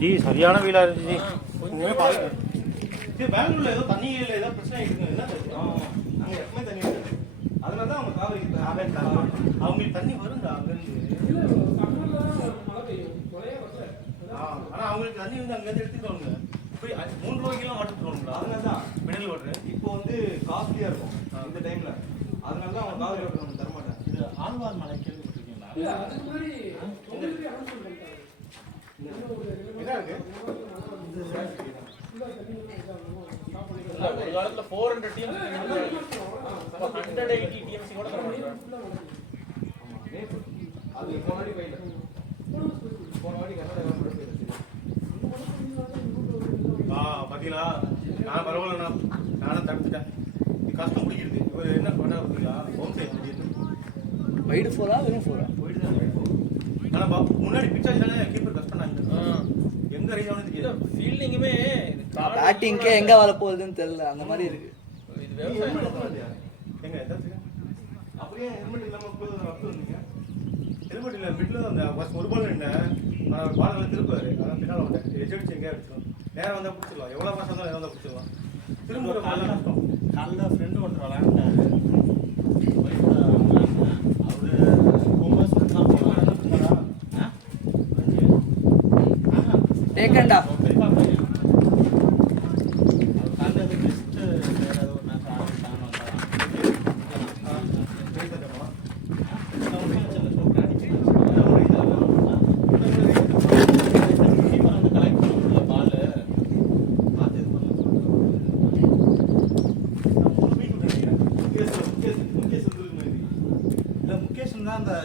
G சரியான வெயிலா இருந்துச்சு. பெங்களூர்ல ஏதோ தண்ணியில ஏதோ பிரச்சனை இருக்குங்க. என்ன அங்க எப்பவுமே தண்ணி இருக்கு. அதனால தான் அவங்க காவிரி அவங்களுக்கு தண்ணி வரும்டா அங்கிருந்து. ஆனா அவங்களுக்கு தண்ணி வந்து அங்கிருந்து எடுத்துக்கோங்க. போய் 3 ரூபாய்க்குலாம் வாட்டர் தருவாங்களா? அதனால தான் மினரல் வாட்டர் இப்போ வந்து காஸ்ட்லியா இருக்கும் இந்த டைம்ல. அதனால தான் அவங்க காவிரி வாட்டர் நமக்கு தர மாட்டாங்க. இது ஆழ்வார் மலை கேள்விப்பட்டிருக்கீங்களா? இல்ல அதுக்கு முன்னாடி உங்களுக்கு அனௌன்ஸ்மென்ட் பண்ணிட்டாங்க. என்ன இருக்கு? ஒரு காலத்துல 400 டீம்ஸ் 180 டீம்ஸ் கூட தர மாட்டாங்க. அது போனாடி பையில போனாடி கர்நாடகா கூட போயிடுச்சு. பாத்தீங்களா நான் பரவாயில்ல நானும் தடுத்துட்டேன். இது கஷ்டம் பிடிக்கிறது. இவர் என்ன பண்ணா பார்த்தீங்களா ஹோம் சைட் வைடு ஃபோரா வெறும் ஃபோரா போயிட்டு தான். ஆனா முன்னாடி பிச்சாச்சு தானே கீப்பர் கஷ்டம் பண்ணாங்க. எங்க ரீச் ஆனது தெரியல. ஃபீல்டிங்குமே பேட்டிங்க்கே எங்க வர போகுதுன்னு தெரியல. அந்த மாதிரி இருக்கு. இது விவசாயம் எங்க எதாச்சு அப்படியே ஹெல்மெட் இல்லாம அப்போ வந்தீங்க. ஹெல்மெட் இல்ல மிட்ல அந்த ஒரு பால் நின்னேன். நான் பால்ல திருப்பாரு. அதான் பின்னால வந்தேன். எஜெட் எங்க அடிச்சோம். நேரா வந்தா பிடிச்சிடலாம். எவ்வளவு மாசம் இருந்தாலும் நேரா வந்தா பிடிச்சிடலாம். திரும்ப ஒரு கால்ல கஷ்டம். கால்ல ஃப்ரெண்ட் ஒருத்தர் விளையாண்டாரு. அவரு கோமஸ் தான் போறாரு. டேக்கன்டா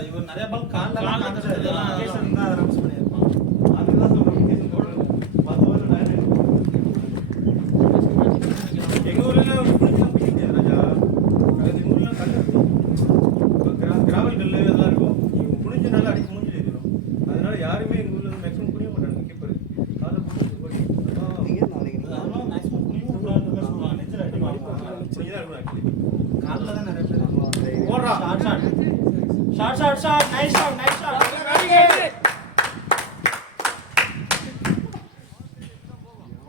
இவர் நிறைய பால் கால்ல முகேஷன் தான் ரன்ஸ் பண்ணியிருப்பான். அதுதான் சொல்றேன் முகேஷன் போடுறது 10 ஓவர் டயர் எங்க ஊர்ல பிடிக்க ராஜா. அது எங்க ஊர்ல கல்லு இருக்கும். கிராவல் கல்லு அதெல்லாம் இருக்கும். புடிச்சனால அடிச்சு மூஞ்சில ஏறிடும். அதனால யாருமே எங்க ஊர்ல மேக்ஸிமம் புரிய மாட்டாங்க கீப்பர். கால போட்டு நீங்க நாளைக்கு மேக்ஸிமம் புரிய மாட்டாங்க. நெஞ்சில அடி மாட்டாங்க. புரியதா இருக்கும் ஆக்சுவலி. கால்ல தான் நிறைய பேர் ஓடுறா ஷாட் நைஸ் ஷாட்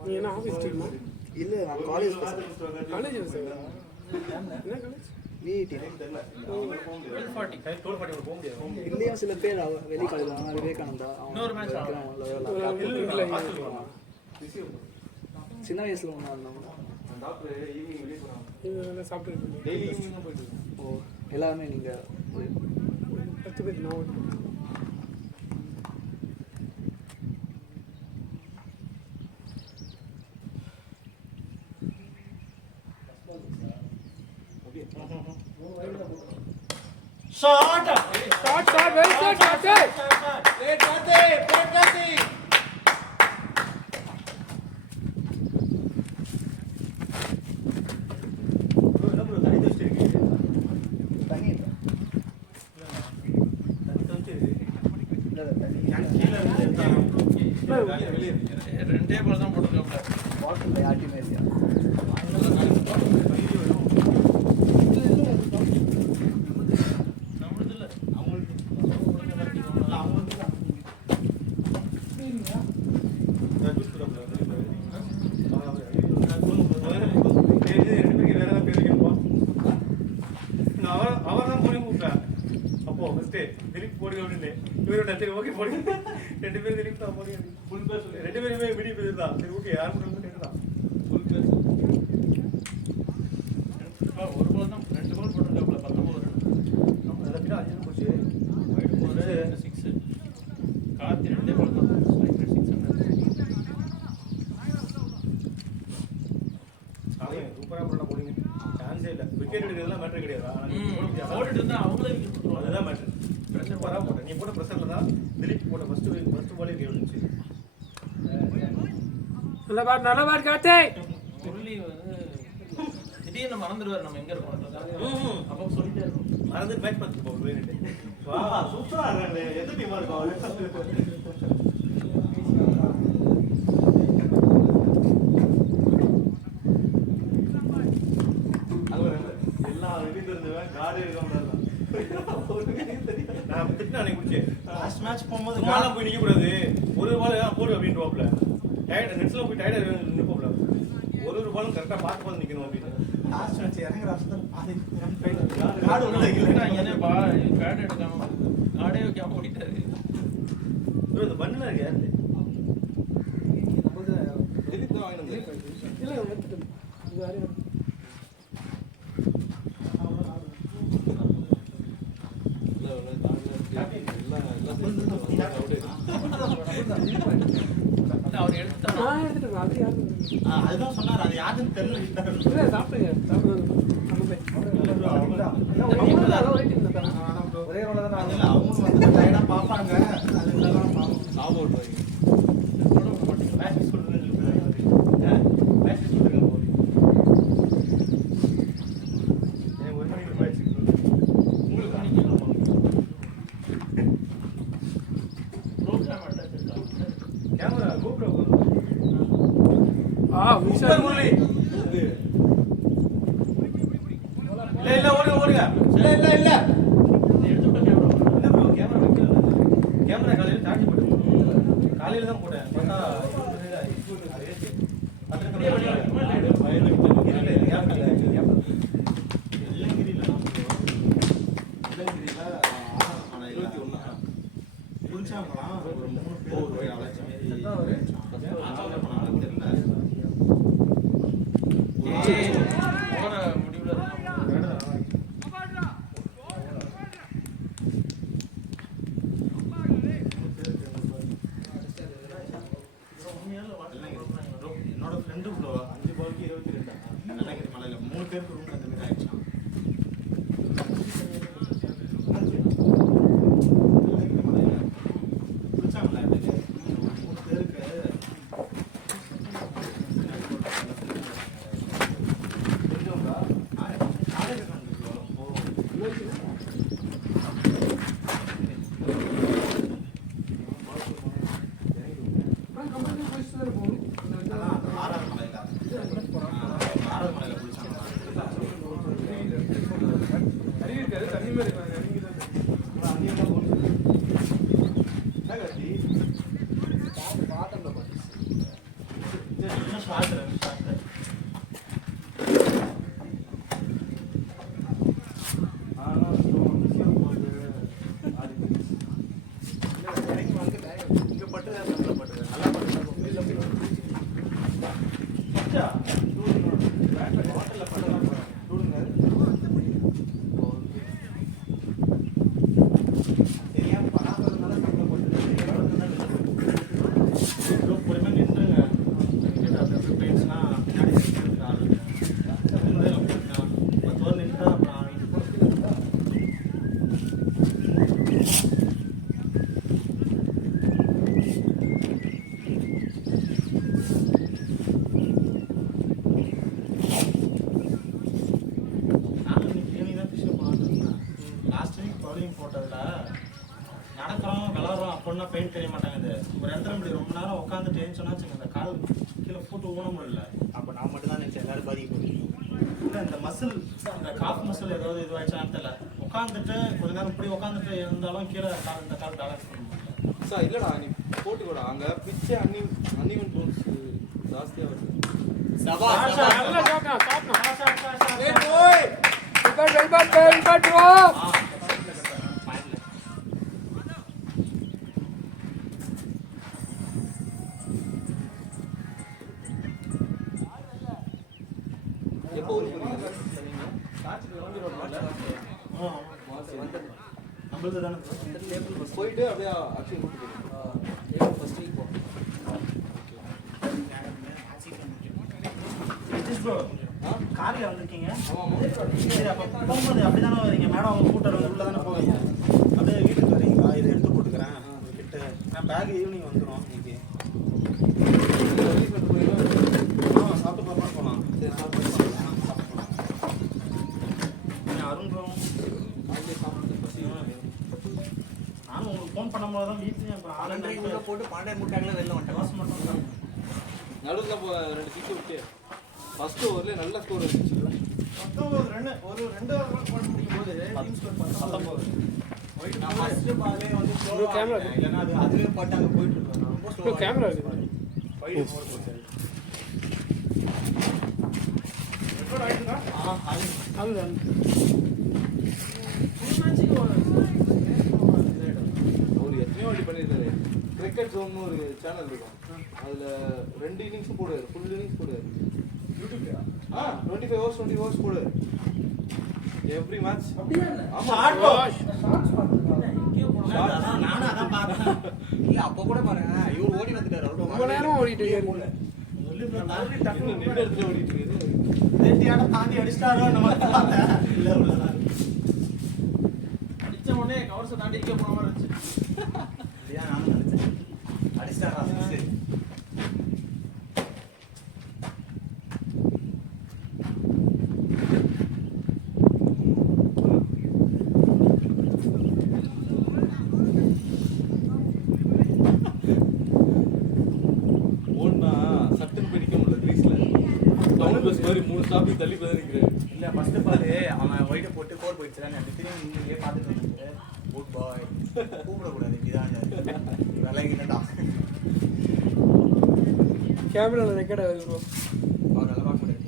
நீ என்ன ஆபீஸ் டீமா இல்ல நான் காலேஜ் காலேஜ் என்ன காலேஜ் விஐடி தெரியல 1240 டோல் பாட்டி போக முடியாது. இல்லையா சில பேர் வெளி காலேஜ் ஆனா விவேகானந்தா இன்னொரு மேட்ச் சின்ன வயசுல ஒண்ணா இருந்தாங்க. டாக்டர் ஈவினிங் வெளிய போறாங்க. இவங்க சாப்பிட்டு டெய்லி ஈவினிங் தான் போயிட்டு இருக்கோம். ஓ எல்லாமே நீங்க 10 பேர் நான் ஷாட் very good shot प्लेट करते ரெண்டே பால் தான் போட்டுருக்காங்க. பாட்டில் யாட்டி மேரியா அவர்தான் போய் கூப்பிட்டேன். அப்போ ஃபர்ஸ்ட் திலீப் போடுங்க அப்படின்னு இவரோட சரி ஓகே போடுங்க. 2 பேரும் திலீப் தான் போடுங்க. ஃபுல் பேர் சொல்லி 2 பேருமே மிடி பேர் தான். சரி ஓகே யாரும் கேட்டுதான் ஃபுல் பேர் ஒரு பால் தான் 2 பால் போட்டுருக்காப்ல 19 ரன். நம்ம அதை விட அதிகம் போச்சு. வைட் போல் 6 கார்த்தி 2 பால் தான் ஸ்ட்ரைக் ரேட் 600. ஆமா சூப்பரா போடா போடுங்க. சான்ஸே இல்ல. விக்கெட் எடுக்கிறதுலாம் மேட்டர் கிடையாது. போட்டுட்டு இருந்தா அவங்களே விக்கெட் போடுவாங்க. அதுதான் மேட்டர். பிரஷர் பரா போட்ட நீ போட்ட பிரஷர்ல தான் திலீப் போட்ட ஃபர்ஸ்ட் பாலே கேம் இருந்துச்சு. நல்ல பால் காத்தே முரளி வந்து திடீர்னு மறந்துடுவார் நம்ம எங்க இருக்கோம். அப்போ சொல்லிட்டே இருக்கோம். மறந்து பேட் பார்த்து போ வேணுட்டு. வா சூப்பரா ஆடுறாங்க. எந்த டீமா இருக்கும் எல்லா வெளியில இருந்தவன் கார்டு எடுக்க முடியல. நான் திட்டு அன்னைக்கு குடிச்சேன். லாஸ்ட் மேட்ச் போகும்போது காலம் போய் நிக்க கூடாது. ஒரு பால் போடு அப்படின்ட்டு வாப்ல ஃபர்ஸ்ட்லாம் போய் டயர்டாக நிற்போம்ல ஒரு பாலும் கரெக்டாக பார்த்து நிற்கணும் அப்படின்னு லாஸ்ட் வச்சு இறங்குற வருஷத்துல பாதி காடு உள்ள என்னப்பா பேட் எடுக்காம காடே வைக்காம ஓடிட்டாரு. இந்த பண்ணல இருக்கு யாரு திலீப் வாங்கினது இல்லை எடுத்துட்டு இது யாரையும் அவர் எடுத்துட்டான். நான் எடுத்துட்டேன். அது யாரும் அதுதான் சொன்னார், அது யாருன்னு தெரியல. இல்லை சாப்பிடுங்க ஒரே ரோல தான் அவங்க வந்து டயர்டா பார்ப்பாங்க. அதுதான் சாப்பிட விட்டுருவாங்க. மேட்ச் சொல்றேன்னு மேட்ச் சொல்றேன் ஒரு மணிக்கு மேட்ச் உங்களுக்கு பண்ணிக்கலாம் கேமரா கோப்ரோ விஷால் முரளி இல்ல ஓடுங்க இல்ல ப்ரோ கேமரா வைக்கல கேமரா காலையில சார்ஜ் போட்டு காலையில தான் போட்டேன் பார்த்தா குளிச்சாங்களாம் ஒரு 3 பேர் போய் அழைச்சி போற முடிவுல என்னோட ஃப்ரெண்டு 5 பாலுக்கு 22 நல்லகிரி மலையில 3 பேருக்கு ரூம் அந்த மாதிரி ஆயிடுச்சான். நல்லகிரி மலையில குளிச்சாங்களா 3 பேருக்கு தண்ணி மாதிரி நடக்கிறோம் விளாட்றோம் அப்படின்னா பெயின் தெரிய மாட்டாங்க. ஒரு இடத்துல இப்படி ரொம்ப நேரம் உட்காந்துட்டு சொன்னாச்சுங்க அந்த கால் கீழே போட்டு ஊன முடியல. அப்போ நான் மட்டும் தான் நினைச்சேன் எல்லாரும் பாதிக்கப்படும். இல்லை இந்த மசில் இந்த காஃப் மசில் ஏதாவது இதுவாயிடுச்சான்னு தெரியல. உட்காந்துட்டு கொஞ்ச நேரம் இப்படி உட்காந்துட்டு இருந்தாலும் கீழே கால் இந்த கால் பேலன்ஸ் பண்ண முடியல. சார் இல்லடா நீ போட்டு கூட அங்கே பிச்சே அன்னிவன் டோன்ஸ் ஜாஸ்தியாக வருது. நல்லா சாப்பிடணும் சாப்பிடணும். எப்போ ஊருக்கு போறீங்க? நம்மளது தானே போயிட்டு அப்படியே அக்ஷய் கூப்பிட்டு போயிருக்கோம். ஃபர்ஸ்ட் வீக் போகும். காரில் வந்திருக்கீங்க. ஆமாம் சரி, அப்போ போகும்போது அப்படி தானே வரீங்க மேடம்? அவங்க கூட்டம் வந்து உள்ளே தானே போவீங்க. அப்படியே வீட்டுக்கு வரீங்களா? இதை எடுத்து போட்டுக்கிறேன் கிட்ட. நான் பேக் ஈவினிங் வந்துடும் இன்னைக்கு. சாப்பிட்டு போகலாம் போகலாம். சரி சாப்பிட்டு போகலாம். அருண் ப்ரோ நானும் உங்களுக்கு ஃபோன் பண்ணும்போது தான் வீட்லேயும் அப்புறம் ஆலண்டை போட்டு 12 முட்டாங்களே வெளில வந்துட்டேன். மாதம் மட்டும் தான் நடுவில் 2 கிக்கு விட்டு ஃபர்ஸ்ட் ஓவர்லேயே நல்ல ஸ்கோர் இருந்துச்சு. ஒரு 2 ஓவர் போட முடியும் போது டீம் ஸ்கோர் 19. நான் ஃபர்ஸ்ட் பாலே வந்து கேமரா இல்லைன்னா அது அதுவே பாட்டு அங்கே போயிட்டு இருக்கோம். ரொம்ப கேமரா இருக்கு. 5 ஓவர் போச்சு. அவர் எத்தனையோ வாட்டி பண்ணியிருக்காரு. கிரிக்கெட் ஜோன்னு ஒரு சேனல் இருக்கும், அதுல 2 இன்னிங்ஸும் போடுவாரு, ஃபுல் இன்னிங்ஸ் போடுவாரு. 25 ஓவர்ஸ் 20 ஓவர்ஸ் போடுவாரு எவ்ரி மேட்ச். நானும் அதான் பார்த்தேன். இல்ல அப்ப கூட பாருங்க இவர் ஓடி வந்துட்டாரு. ரொம்ப நேரம் ஓடிட்டு இருக்காரு. இன்னும் நின்ற இடத்துல ஓடிட்டு இருக்காரு. தாண்டி அடிச்சிட்டாரோ நம்ம பார்த்தேன். இல்ல உள்ளதான் அடிச்ச உடனே கவர்ஸை தாண்டி இங்கே போன மாதிரி இருந்துச்சு. நானும் நினைச்சேன் அடிச்சிட்டாரா. சரி ஓடுனா சட்டுன்னு பிடிக்க முடியல கிரீஸ்ல. டவுன் பஸ் மாதிரி 3 ஸ்டாப்பிங் தள்ளி போய் நிற்கிறேன். இல்ல ஃபர்ஸ்ட் பால் அவன் ஒயிட்ட போட்டு கோல் போயிடுச்சுறானே அந்த திரும்பி இங்கேயே பார்த்துட்டு வந்துட்டு குட் பாய் கூப்பிடக்கூடாது இப்படிதான் விலகிட்டா கேமரால ரெக்கார்ட் ஆகுது ப்ரோ. அவர் நல்லா பார்க்க முடியாது.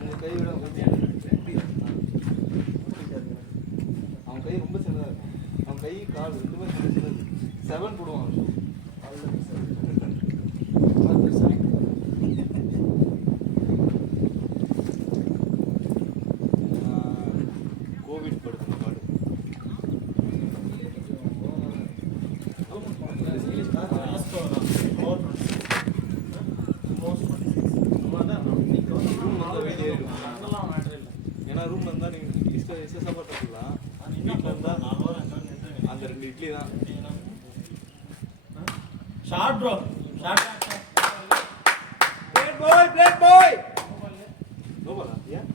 உங்க கை விட அவன் கை ரொம்ப சின்னதா இருக்கும். அவன் கை கால் ரெண்டுமே சின்னது. 7 போடுவான் கோவிட் படுத்தின பாடு. ஏன்னா ரூம்ல இருந்தா நீங்க சாப்பாடு சாப்பிடலாம். வீட்டுல இருந்தா அந்த 2 இட்லி தான். ஷார்ட் ப்ரோ ஷார்ட் பிளேட் பாய் நோ பாலா ஏன்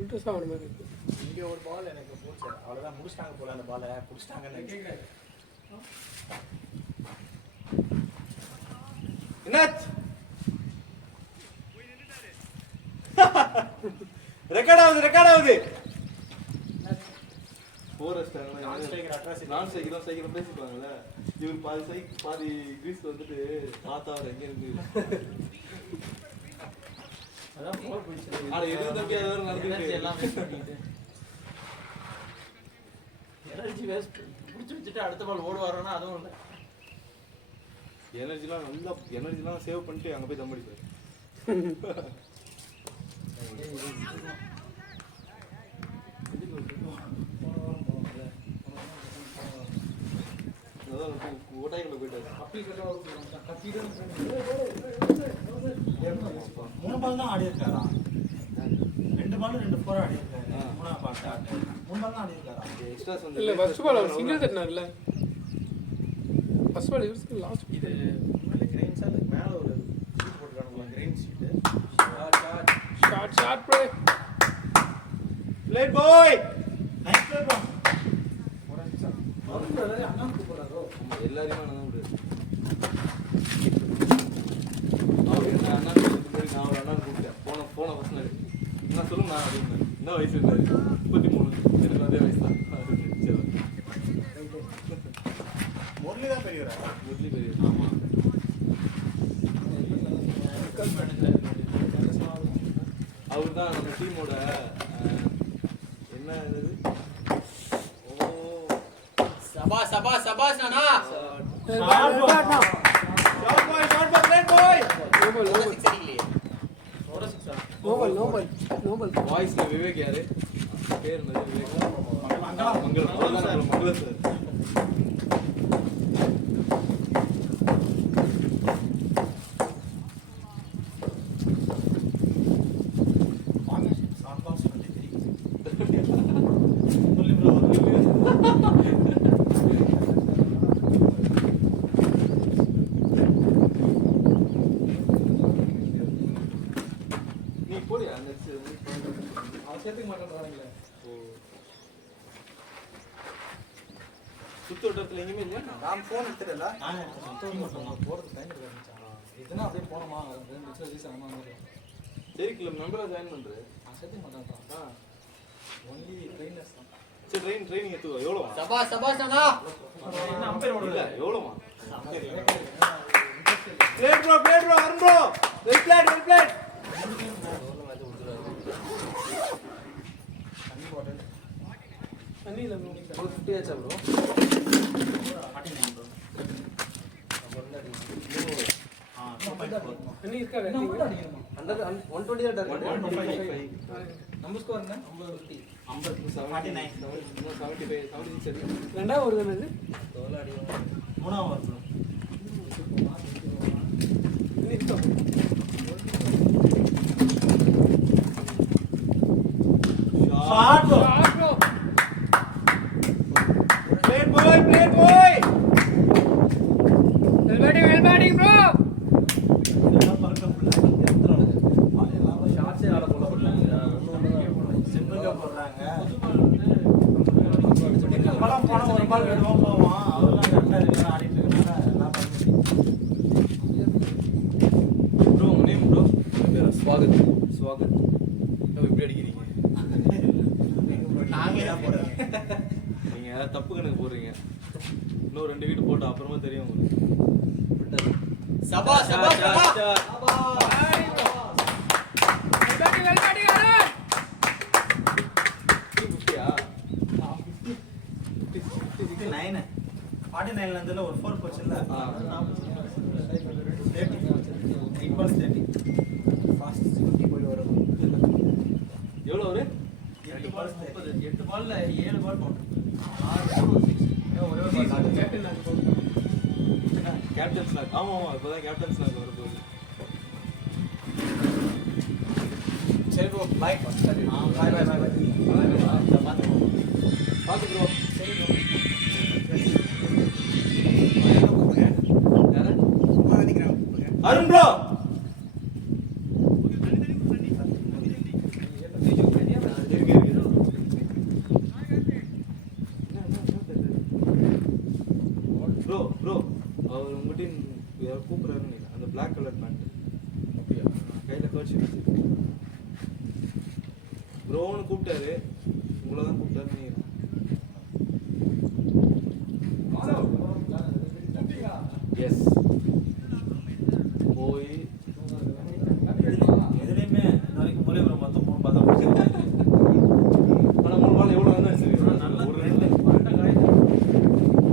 இன்ட்ரெஸ்ட் ஆன மாதிரி இருக்கு. இங்க ஒரு பால் எனக்கு போச்சு, அவ்வளவுதான் முடிச்சிட்டாங்க போல. அந்த பாலை புடிச்சிட்டாங்கன்னு நினைக்கிறேன். என்னாச்சு? ரெக்கார்ட் ஆகுது. நான் ஸ்ட்ரைக்கர் அட்ராசிட்டி. நான் சைக்கிள் பேசிப்பாங்கல்ல. இவர் பாதி கிரீஸ் வந்துட்டு பார்த்தா அவர் எங்க இருக்கு. அதான் போர் போயிடுச்சு. ஆனா எது தப்பி ஏதாவது நடந்துட்டு எல்லாமே பண்ணிட்டு எனர்ஜி வேஸ்ட். பிடிச்சி வச்சுட்டு அடுத்த பால் ஓடுவாரோன்னா அதுவும் இல்லை. எனர்ஜிலாம் சேவ் பண்ணிட்டு அங்க போய் தம் அடிப்பாரு. ஓட்டாய்க்குள்ள போயிட்டாரு. மூணு பால் தான் ஆடி இருக்காரா? 2 பால் 2 4 ஆடி இருக்காரு. மூணாவது பால் 3 பால் தான் ஆடி இருக்காரா? எக்ஸ்ட்ராஸ் வந்து இல்ல ஃபர்ஸ்ட் பால் அவர் சிங்கிள் தட்டினார்ல. ஃபர்ஸ்ட் பால் இவருக்கு லாஸ்ட் இது உண்மையிலே கிரெயின்ஸா அதுக்கு மேல ஒரு ஷீட் போட்டுருக்கானுங்களா, grain sheet. Short play. Played boy nice play bro. எல்லாரையும் நான் விடு. அவர் என்ன அண்ணா கூப்பிட்டு நான் ஒரு அண்ணா கூப்பிட்டேன். போன பசங்க என்ன சொல்லுங்க நான் அப்படின்னு. என்ன வயசு இருந்தாரு? 33. எனக்கு அதே வயசு தான். சரி முரளி தான் பெரியவரா? முரளி பெரிய. ஆமா அவர் தான் நம்ம டீமோட என்ன இது? சபாஸ் நானா. Short bro. ஷார்ட் பாய் பிளேட் பாய். நோபல் வாய்ஸ்ல விவேக் யாரு? பேர் என்ன? விவேக் மங்களம். அவ்வளவுதான் மங்களம் சார். நீ போடியா அந்த அவன் சேர்த்துக்க மாட்டேன்றாங்களே. ஓ சுத்து வட்டத்துல எங்கேயுமே இல்லையா? நான் ஃபோன் எடுத்துட்டல நானே எடுத்துட்டேன். போறது டைம் எடுக்க இதுனா அப்படியே போனோமா ரெண்டு நிமிஷம் ரிலீஸ் ஆகணும் சரி கிளப் மெம்பரா ஜாயின் பண்ற. நான் செட்டிங் பண்ணுறேன் ஒன்லி ட்ரெயினர்ஸ் தான் சரி ட்ரைனிங் எடுத்துக்கோ. எவ்வளோவா? சபாஷ் அண்ணா என்ன அம்பேர் இல்ல ஓடல. எவ்வளோவா? Played bro Arun bro well played தண்ணி இல்லை ப்ரோ. 50 ஆச்சா ப்ரோ 49 bro. தண்ணி இருக்கா வேண்டிங்க? 120 தான் டார்கெட் 125 நம்ம ஸ்கோர் என்ன 50 49. 75 76 சரி. ரெண்டாவது ஒரு தானே இது? மூணாவது வருது. தண்ணி இருக்கா? Shot bro. bro. பிளேட் பாய் Well batting bro. எல்லாம் பறக்க புள்ளாங்க. எல்லாம் ஷாட்ஸே ஆட போல சிம்பிளா போடுறாங்க. பலம் போனா ஒரு பால் விடுவோம் போவான். அவர்லாம் கரெக்டா இருக்கு ஆடிட்டு இருக்கனால எல்லாம் பண்ணி. ப்ரோ உங்க நேம் ப்ரோ? ஸ்வாகத் எப்படி அடிக்கிறீங்க? நாங்க தான் போடுறோம். நீங்க தப்பு கணக்கு போடுறீங்க. இன்னும் 2 வீட்டு போட்டா அப்புறமா தெரியும் உங்களுக்கு. சபாஷ் Well batting Arun. 50யா? 59. 49 ல இருந்துல ஒரு 4 போச்சு இல்ல. 30. 8 balls 30. ஃபாஸ்ட் 50 போய் வரும் எவ்வளோ ஒரு 8 balls 30. 8 பால்ல 7 பால் போட்டோம். ஒரே ஒரு ball Captain நான் போடுறேன். Captains knock. ஆமா இப்போதான் கேப்டன்ஸ் நாக் வர போகுது. சரி ப்ரோ பை பை பாத்து ப்ரோ. சரி ப்ரோ யாரு? நினைக்கிறேன் அருண் ப்ரோ. ப்ரோ அவர் உங்க டீம் யார் கூப்பிடுறாருன்னு நினைக்கிறேன். அந்த பிளாக் கலர் பேண்ட் கையில கோச்சு ப்ரோன்னு கூப்பிட்டாரு. உங்களை தான் கூப்பிட்டாருன்னு நினைக்கிறேன். எஸ் போய் எதுலயுமே நாளைக்கு முறை வரும் மொத்தம் 3 பால் தான் போச்சு. ஆனா 3 பால் எவ்வளவு ரன் ஆச்சு? நல்ல ஒரு ரெண்டு. ரெண்டு.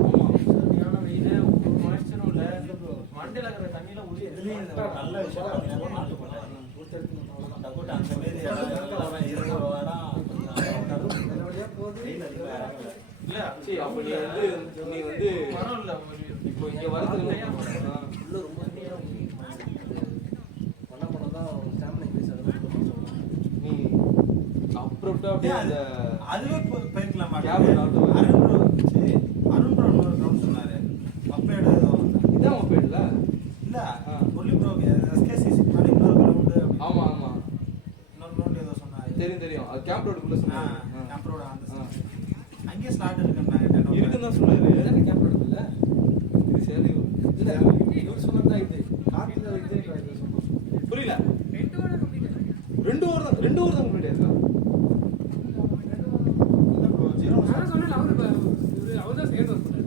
ஆமா சரியான வெயிலு, ஒரு மாய்ச்சரும் இல்ல. மண்டையில இருக்கிற தண்ணியில உள்ள இதுலயும் இந்த ஒரு நல்ல விஷயம் பார்த்தீங்கன்னா நாட்டு போட்டாங்க. டக்குட்டு அந்த மாரி இடம் இருக்கிற இடம் வெயில் அதிகமா இறங்கல. இல்ல சரி அப்ப நீ வந்து மரம் இல்ல. இப்போ இங்க வரதுக்கு உள்ள ரொம்ப பண்ண தான் ஸ்டாமினா இன்க்ரீஸ் ஆகுது நீ அப்ரோட்டா அப்படியே அந்த அதுவே போயிருக்கலாம் கேபின் ஆட்டோ. அருண் ப்ரோ இன்னொரு கிரவுண்ட் சொன்னாரு. அப்பேடு ஏதோ இதான் ஒப்பேடல. இல்ல ஆ. முரளி ப்ரோ SKCC மாதிரி இன்னொரு கிரவுண்ட் ஆமா இன்னொரு கிரவுண்ட் ஏதோ சொன்னாரு. தெரியும் அது கேம்ப் ரோடுக்குள்ள சொன்னாங்க. கேம்ப்ரோட அந்த ஆ. அங்கேயே ஸ்லாட் இருக்குன்னாங்க. இருக்குன்னு தான் சொன்னாரு. கேம்ப் இல்ல இது சரி இல்ல இவர் சொன்னது தான் இது காத்துல இது சொன்னோம் புரியல. 2 ஓவர் கம்ப்ளீட். 2 ஓவர் தான் கம்ப்ளீட் ஆயிருக்கா? நான் சொன்னேன் அவர் தான் சேர்ந்து வந்தாரு.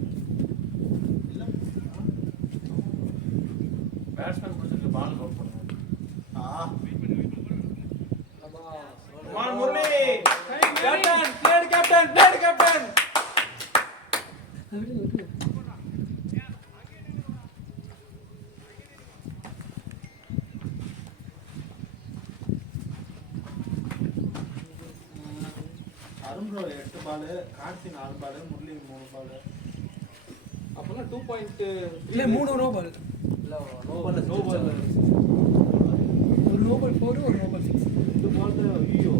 பேட்ஸ்மேன் கொடுத்துருக்கு பால் அவுட் பண்ணுங்க. குமார் முரளி கேப்டன் பிளேட் captain Arun bro 8 ball, Karthi 4 ball, Murali 3 ball. அப்பனா 2. இல்ல 3 ஓவர் பால். இல்ல நோ பால் நோ பால். ஒரு நோ பால் 4 ஒரு நோ பால் 6. 2 பால் தான். ஐயோ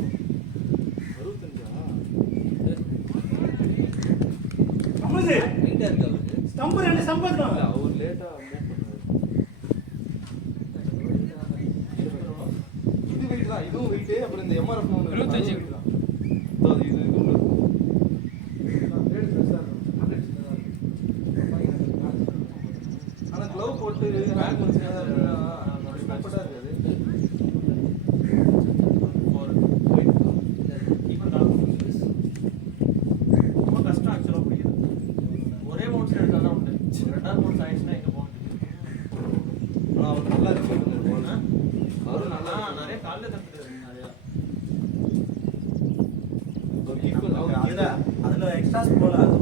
65. அமுது ரைட்டா இருக்கு அவருக்கு ஸ்டம்ப் 2 சம்பந்தம். இல்ல அவர் லேட்டா மூவ் பண்ணாரு. இது வெயிட் தான். இதுவும் வெயிட். அப்புறம் இந்த எம்ஆர்எஃப் 75. இது உள்ள எக்ஸ்ட்ராஸ் போல அது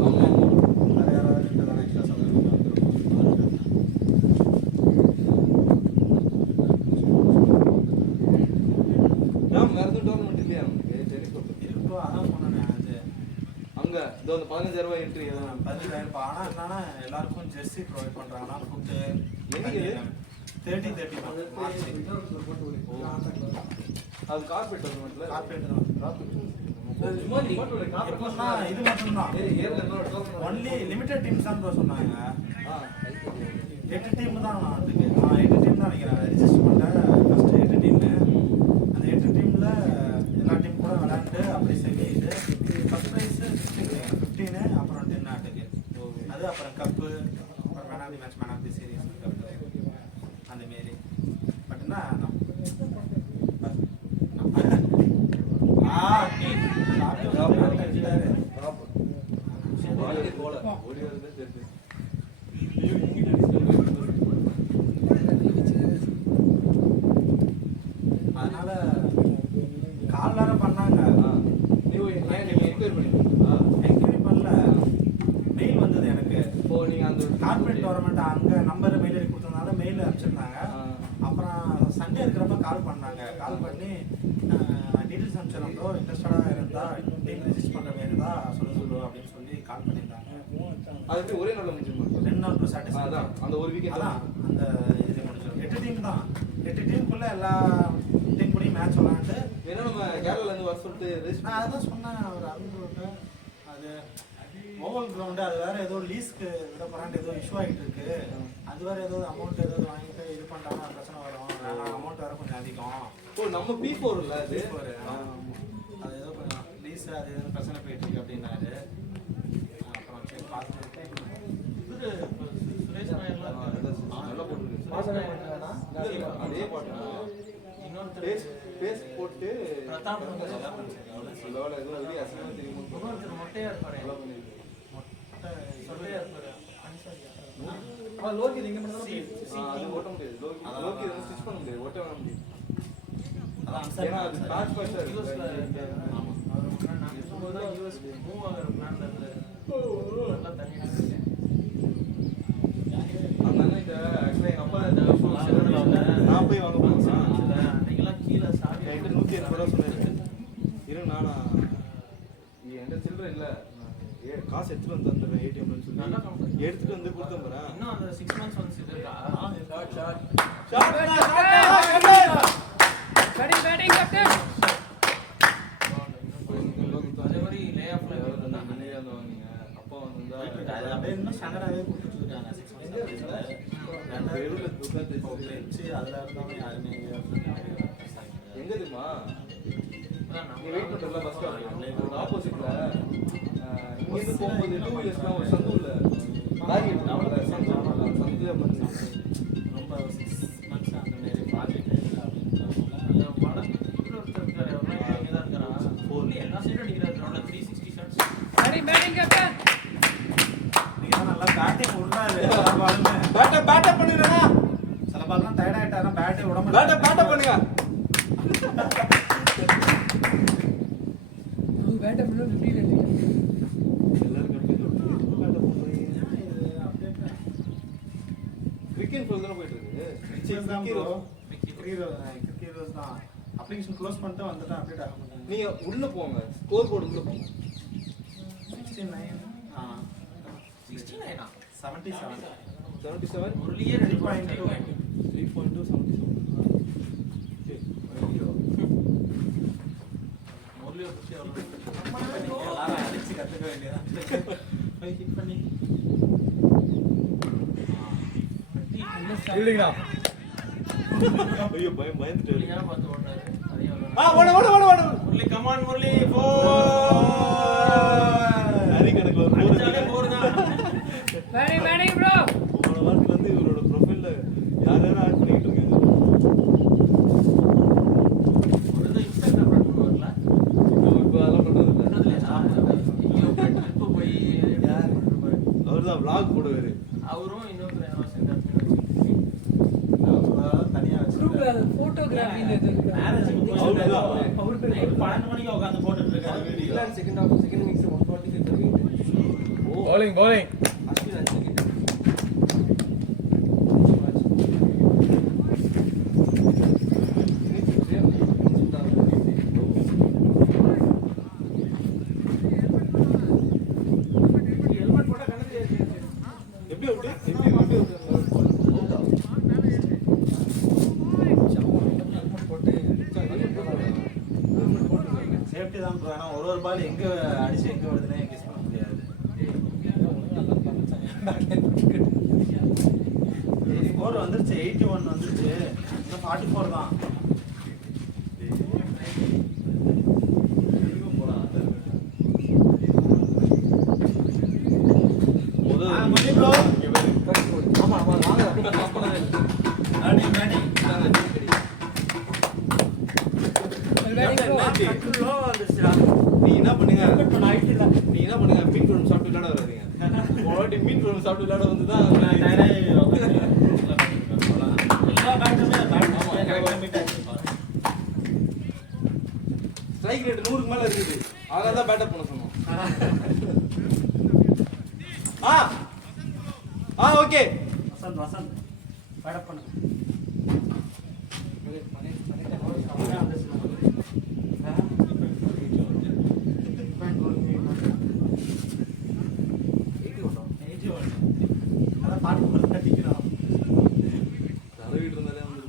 வேற யாராவது இருக்கிறதான எக்ஸ்ட்ராஸ் வேற எதுவும் டோர்னமெண்ட் இல்லையா நமக்கு டென்னிஸ் இருக்கோ அதான் சொன்னேன் அது அங்க இதோ அந்த 15000 என்ட்ரி 15,000. ஆனா என்னன்னா எல்லாருக்கும் ஜெர்சி ப்ரொவைட் பண்றாங்கன்னா ஃபுட்டு என்னைக்கு இது? 30 மார்ச். அது கார்பெட் டோர்னமெண்ட்ல கார்பரேட் தான். எப்படின்னா இது மட்டும்தான் ஒன்லி லிமிடெட் டீம்ஸ் தான் ப்ரோ சொன்னாங்க. 8 டீம் தான் அதுக்கு 8 டீம் தான் நினைக்கிறேன் ரிஜிஸ்டர் பண்ண ஃபர்ஸ்ட் 8 டீம். அந்த 8 டீம்ல எல்லா டீம் கூட விளையாண்டு அப்படி செமி இது ஃபர்ஸ்ட் ப்ரைஸ் 15 அப்புறம் 10 நாட்டுக்கு அது அப்புறம் கப்பு அப்புறம் man of the match man of the series cup அந்த மாரி. பட் என்ன அதனால கால் வேற பண்ணாங்க. என்கொயரி பண்ணல, மெயில் வந்தது எனக்கு. கார்பரேட் டோர்னமெண்ட் அங்கே நம்பர் மெயில் ஐடி கொடுத்ததுனால மெயில் அனுப்பிச்சிருந்தாங்க. அப்புறம் சண்டே இருக்கிறப்ப கால் பண்ணாங்க. கால் பண்ணி டீட்டெயில்ஸ் அனுப்பிச்சிடும் ப்ரோ, இன்ட்ரெஸ்டடாக இருந்தால் டீம் ரெஜிஸ்டர் பண்ணுற மாரி இருந்தால் சொல்லுங்க அப்படின்னு சொல்லி கால் பண்ணியிருந்தாங்க. அது ஒரே நாள்ல முடிஞ்சிருமா? 2 நாள் ப்ரோ சாட்டர்டே. அதான் அந்த ஒரு வீக்கெண்ட் அதான் அந்த இது முடிஞ்சிடும். 8 டீம் தான். 8 டீமுக்குள்ள எல்லா டீம் கூடயும் மேட்ச் விளாண்டு ஏன்னா நம்ம கேரளால இருந்து வர சொல்லிட்டு நான் அதான் சொன்னேன். ஒரு அனுபவத்தை அது ஓவல் கிரவுண்டு அது வேற ஏதோ லீஸ்க்கு விட போறான்ட்டு ஏதோ இஷ்யூ ஆகிட்டு இருக்கு. அது வேற ஏதோ அமௌண்ட் ஏதோ வாங்கிட்டு இது பண்ணிட்டாங்கன்னா பிரச்சனை வரும். அமௌண்ட் வேற கொஞ்சம் அதிகம். நம்ம P4 இல்ல அது அது ஏதோ கொஞ்சம் லீஸ் அது எதுவும் பிரச்சனை போயிட்டு இருக்கு அப்படின்னாரு. அப்புறம் சரி பார்த்துட்டு சுரேஷ் நாயர்லாம் நல்லா போட்டுருக்கு. அதே பாட்டு பேஸ் போட்டு பிரதாப் லெவல எதுவும் அதுலயே அசிங்கமா தெரியுமா? இன்னொருத்தர் மொட்டையா இருப்பாரு. நல்லா பண்ணிருக்கு. சொல்லையா இருப்பாரு. லோகி நீங்க மட்டும் அது ஓட்ட முடியாது. லோக்கி வந்து ஸ்டிச் பண்ண முடியாது. ஓட்ட வேண முடியாது. அதான் ஏன்னா அது பேட்ச் பேட்சா யூஎஸ்ல இருக்கு. ஆமா நான் சொல்லும்போது யூஎஸ் மூவ் ஆகிற பிளான்ல இருந்து நல்லா தண்ணி நினைச்சேன். அந்த அண்ணன் ஆக்சுவலா எங்க அப்பா இந்த ஃபங்க்ஷன்ல வந்து நான் போய் வாங்க போனேன். அன்னைக்கெல்லாம் கீழே சாவி என்கிட்ட 180 ரூபா சொன்னாரு. இரு நானா என்கிட்ட சில்லறை இல்ல, காசு எடுத்துட்டு வந்து தந்துடுறேன் ஏடிஎம்னு சொல்லி நல்லா கம்பெனி எடுத்துட்டு வந்து கொடுத்தேன் பாரு. இன்னும் அந்த 6 months ஒன்ஸ் இது இருக்கா? Batting captain. அதே மாதிரி லே ஆஃப்ல அப்பா வந்து அது அப்படியே இன்னும் ஸ்டாண்டர்டாகவே கொடுத்துட்டு இருக்காங்க. 6 months அதில் இருந்தாலும் யாருமே எங்க தெரியுமா நீ வெயிட் பண்றல பஸ் ஸ்டாப் ஆப்போசிட்ல இங்க போகும்போது 2 வீலர்ஸ்லாம் ஒரு சந்துல லாரி அவ்வளவு சந்துல பண்ணி ரொம்ப 6 months அந்த மாதிரி ப்ராஜெக்ட் அந்த வடக்கு ஒருத்தர் இருக்காரு. அவர்லாம் இங்கே தான் இருக்கிறான். ஓன்லி எல்லா சைடும் அடிக்கிறாரு. கிரவுண்ட்ல 360 ஷாட்ஸ். Batting captain. நீங்க தான் நல்லா பேட்டிங் விடுறாரு. பேட்ட பண்ணிடுறா. சில பால்லாம் டயர்ட் ஆயிட்டாங்க. பேட்டே உடம்பு பேட்ட பண்ணுங்க. பேட்டை பண்ண 15 இல்லையா? கிரிக்கெட் ஃபுல் தான போயிட்டு இருக்கு. கிரிக்கெட் தான் அப்ளிகேஷன் க்ளோஸ் பண்ணிட்டு வந்துட்டேன். அப்டேட் ஆக மாட்டாங்க. நீங்க உள்ள போங்க, ஸ்கோர் போர்டு உள்ள போங்க. 69 69 77 77 முரளியே 2.2 3.2 77. முரளியை பற்றி எல்லாரும் அடிச்சு கத்துக்க வேண்டியதான். ஹிட் பண்ணி இல்லைங்களா? ஐயோ பயந்துட்டு முரளியா பார்த்து ஓடுறாரு. அதையும் ஓட முரளி கமான் முரளி நரி கணக்குல ஒரு அடிச்சாலே போர் தான். Batting bro. போன வாரத்துல இருந்து இவரோட ப்ரொஃபைல்ல யார் யாரும் ஆட் பண்ணிட்டு இருக்காங்க. ஒரு தான் இன்ஸ்டாகிராம் ரன் பண்ணுவார்ல. இப்போ அதெல்லாம் பண்றது இல்ல. ஐயோ ட்ரிப்பு போய் அவர்தான் vlog போடுவாரு. அவரும் இன்னொரு சேர்ந்தாரு. தனியா குரூப்ல போட்டோகிராஃபில இருக்கு. மேரேஜ் அவர்தான். அவர் பேர் 12 மணிக்கு உட்காந்து போட்டுட்டு இருக்காரு video. Second innings 145 run bowling. Ashwin 5 wicket. Safety தான் ப்ரோ. ஆனால் ஒரு பால் எங்கே அடிச்சு எங்கே வருதுன்னே கெஸ் பண்ண முடியாது. ஸ்கோர் வந்துருச்சு 81 வந்துருச்சு. இன்னும் 44 தான். மணி ப்ரோ ஆமா வாங்க பேட்டிங் பேட்டிங் நீ என்ன பண்ணுங்க மீன் குழம்பு சாப்பிட்டு விளையாட வராதீங்க. போராட்டி மீன் குழம்பு சாப்பிட்டு விளையாட வந்து தான் ஸ்ட்ரைக் ரேட் 100க்கு மேல இருக்குது. அதனால தான் பேட்டப் பண்ண சொன்னோம். ஓகே வசந்த் பேட்டப் பண்ணு. தடவிட்டு இருந்தாலே வந்து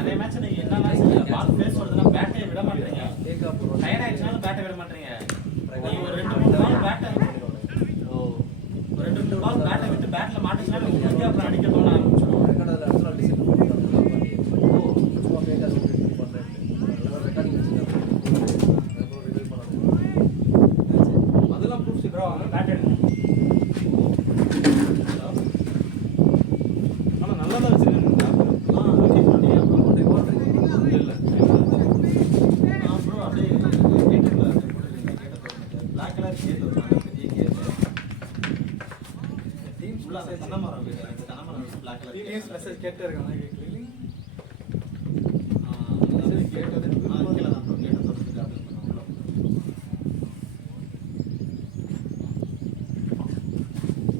அதே மேட்ச் நீங்க என்ன மேட்ச் பால் பேஸ் வருதுன்னா பேட்டை விட மாட்டீங்க. டயர்ட் ஆயிடுச்சுனாலும் பேட்டை விட மாட்டீங்க. நீங்க ஒரு 2-3 பால் பேட்டை ஒரு 2-3 பால் பேட்டை விட்டு பேட்ல மாட்டிச்சுனா உங்களுக்கு அப்புறம் அடிக்க தோண ஆரம்பிச்சிடும். அதெல்லாம் ப்ரூஃப் ப்ரோ பேட் எடுங்க. ஆனா நல்லா தான் வச்சிருக்காங்க. இல்ல ப்ரோ அப்படியே கேட்ல black கலர் கேட் வருது. பெரிய கேட். டீம் ஃபுல்லா தனமரம் வீடு. தனமரம் black கலர் டீம்ஸ் மெசேஜ் கேட்டே இருக்காங்க. கேட் வந்து கீழ தான் ப்ரோ கேட் தொடர்ந்து அப்படியே பண்ணுவாங்க.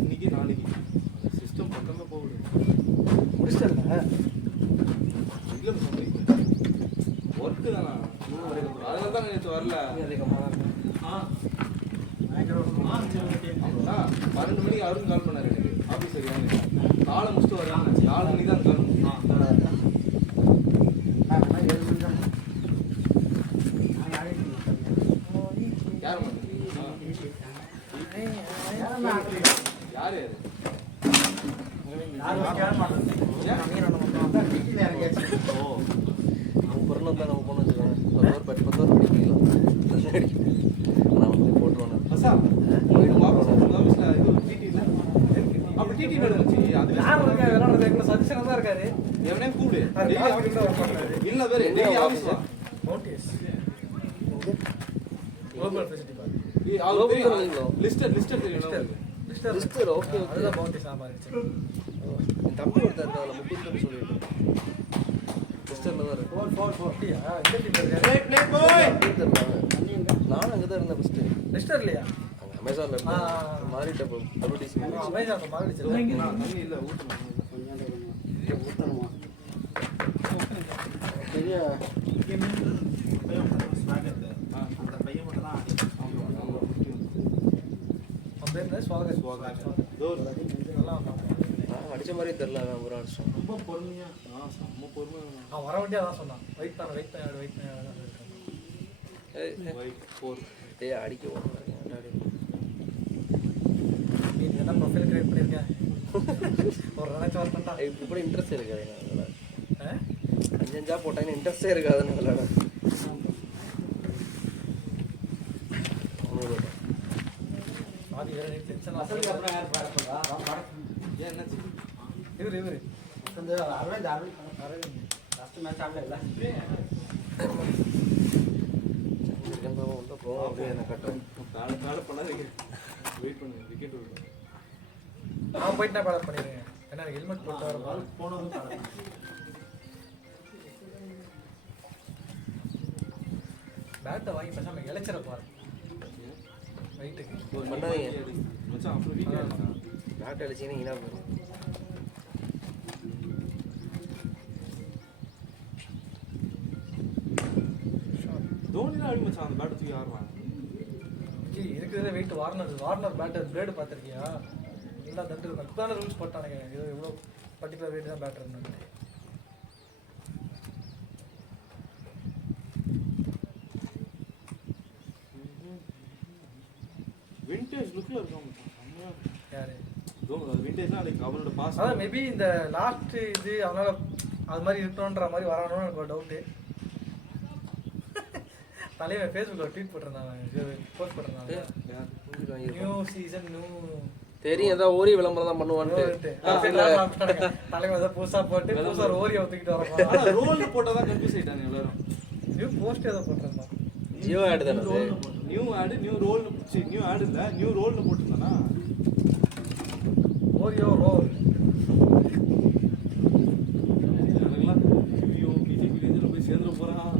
இன்னைக்கு நாளைக்கு சிஸ்டம் பக்கமே போகுது. முடிச்சிட்டல இல்ல ஒர்க் தானா அதனால தான் நேற்று வரல. அப்படின்னா 12 மணிக்கு அவரும் கால் பண்ணாரு எனக்கு ஆஃபீஸ் சரியான காலை முடிச்சுட்டு வர்றாங்க. 4 மணிக்கு தான் கால் யாரு தம்பி ஒருத்தர் இருக்காங்க முப்பத்தி சொல்லிட்டு நானும் அங்கே தான் இருந்தேன் ஃபர்ஸ்ட் மிஸ்டர் இல்லையா அங்கே அமேசானில் இருந்தேன் மாறிட்டேன் WTC அமேசான் மாறிடுச்சு இல்லை ஊற்றணுமா பெரிய அந்த பையன் மட்டும் தான் அடிச்ச மாதிரி தெரியல ஒரு அடிச்சோம் ரொம்ப பொறுமையா செம்ம பொறுமை அவன் வர வேண்டிய அதான் சொன்னான் வெயிட் பண்ண ஏய் அடிக்க நீ என்ன ப்ரொஃபைல் கிரியேட் பண்ணியிருக்கேன் ஒரு நினைச்சு வரட்டா இப்படி இன்ட்ரெஸ்ட் இருக்காது அதனால 5 போட்டாங்கன்னா இன்ட்ரெஸ்டே இருக்காது அதனால இவரு காலை பண்ணாதீங்க வெயிட் பண்ணுங்க விக்கெட் விடுங்க நான் போயிட்டு நான் பேலன்ஸ் பண்ணிடுறேன் ஏன்னா ஹெல்மெட் போட்டு வர போனதும் கடை பேட்டை வாங்கி பேசாம இளைச்சற பாரு வெயிட்டுக்கு பண்ணாதீங்க மச்சான் அப்புறம் வீட்டுல பேட்டை அடிச்சீங்கன்னா இனா போயிடும். தோனி தான் அடி மச்சான் அந்த பேட்டை தூக்கி ஆடுறான். இருக்கிறதே வெயிட் வார்னர் பேட்டர் பிளேடு பார்த்துருக்கியா நல்லா தட்டு இருக்கும். இப்போ தானே ரூல்ஸ் போட்டானுங்க இது எவ்வளோ பர்டிகுலர் வெயிட் தான் பேட்டர் இருந்தாங்க. விண்டேஜ் லுக்ல இருக்கான் மச்சான். யாரு தோனி விண்டேஜ்னா அதுக்கு அவனோட பாஸ். அதான் மேபி இந்த லாஸ்ட் இது அவனால அது மாதிரி இருக்கணுன்ற மாதிரி வரானோன்னு எனக்கு ஒரு டவுட்டு. தலைவன் ஃபேஸ்புக்கில் ட்வீட் போட்டிருந்தாங்க போஸ்ட் போட்டிருந்தாங்க நியூ சீசன் நியூ தெரியும் ஏதாவது ஓரி விளம்பரம் தான் பண்ணுவான்ட்டு தலைவன் ஏதோ புதுசா போட்டு புதுசா ஓரி ஒத்துக்கிட்டு வரப்போ ரோல் போட்டாதான் கன்ஃபியூஸ் ஆயிட்டாங்க எல்லாரும். நியூ போஸ்ட் ஏதோ போட்டிருந்தான். ஜியோ ஆட் தானே அது. New ad new roll new ad இல்ல நியூ ரோல்ல போட்டுருந்தானா ஓரியோ ரோல் எனக்குலாம் ஐயோ பிஜேபி ரேஞ்சில் போய் சேர்ந்துட போறான்.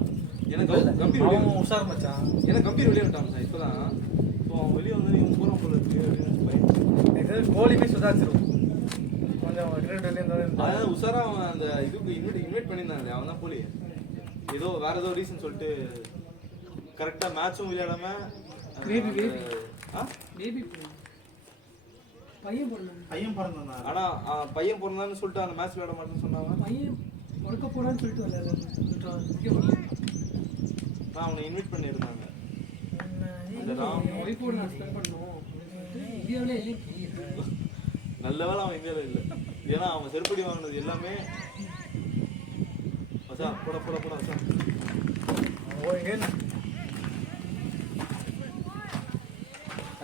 எனக்கு கம்பீர் அவன் உஷார் மச்சான். எனக்கு கம்பீர் வெளியே விட்டான் மச்சான் இப்பதான். ஸோ அவன் வெளியே வந்து இவன் போறான் போல இருக்கு அப்படின்னு பயன். இது கோலியுமே சுதாச்சிரும் கொஞ்சம் கிரிக்கெட் வெளியே இருந்தாலும் அதான் உஷாரா அவன் அந்த இதுக்கு இன்வைட் பண்ணியிருந்தாங்க. அவன் தான் போலி ஏதோ வேற ஏதோ ரீசன் சொல்லிட்டு கரெக்டா மேட்சும் விளையாடாம பேபி பையன் பிறந்தாங்க. பையன் பிறந்தாங்க. ஆனா பையன் பிறந்தான்னு சொல்லிட்டு அந்த மேட்ச் விளையாட மாட்டேன்னு சொன்னாங்க. பையன் உடக்க போறான்னு சொல்லிட்டு விளையாடுறாங்க. நான் அவனை இன்வைட் பண்ணியிருந்தாங்க. ஒய்ஃபோட நான் ஸ்பெண்ட் பண்ணணும். இந்தியாவிலே நல்ல வேலை அவன் இந்தியாவில் இல்லை. ஏன்னா அவன் செருப்படி வாங்கினது எல்லாமே மச்சான் போட போட போட மச்சான்.